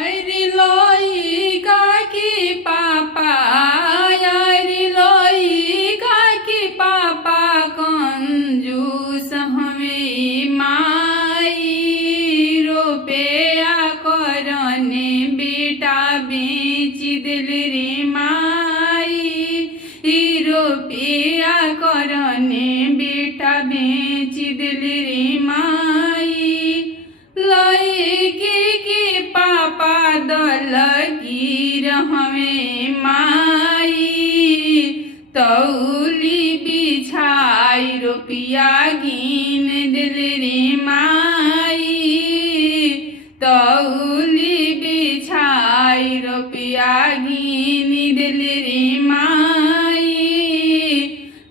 यारी लोई काकी पापा यारी लोई काकी पापा कंजूस हमें माई रुपया करने बेटा बेच दिल रे माई रुपया करने बेटा बेच दिल रे माई लोई की पापा दल गिर हमें माई तौली बिछाई रुपया गिन दिल रे माई तौली बिछाई रुपया गिन दिल रे माई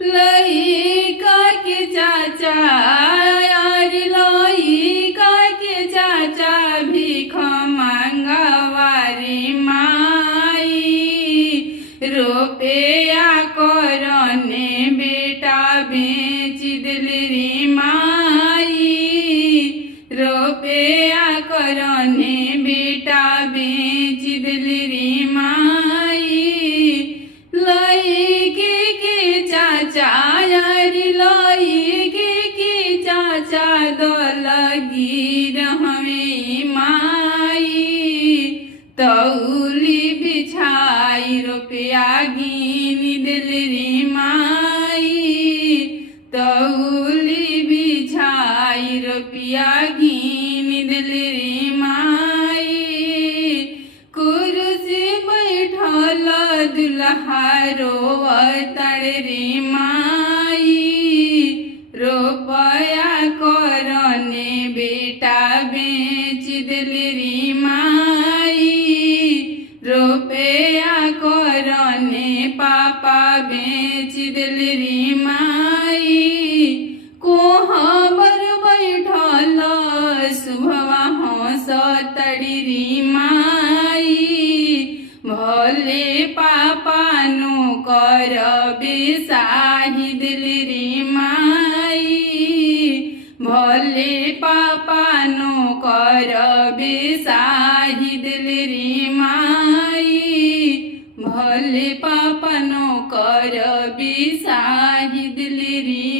लई के चाचा यारी लई के चाचा भीख मांगवारी माई रुपया करने बेटा बेच दिल रे माई रुपया करने बेटा बेच दिल रे माई लई के चाचा यारी लई के चाचा दल गिर हमें माई तौली बिछाई रुपया गिन दिल रे माई तौली बिछाई रुपया गिन दिल रे माई कुर्सी बैठल दुल्हा रोवतड़ रे माई रुपया करने बेटा बेच दिल रे माई रुपया करने पापा बेच दिल रे माई कोहबर बैठल सुबह हंसतड़ी रे माई भले पापा नु कर बेसाही दिल रे माई भले पापा नु कर बेसाही दिल रे माई भले पापा नु कर बेसाही दिल रे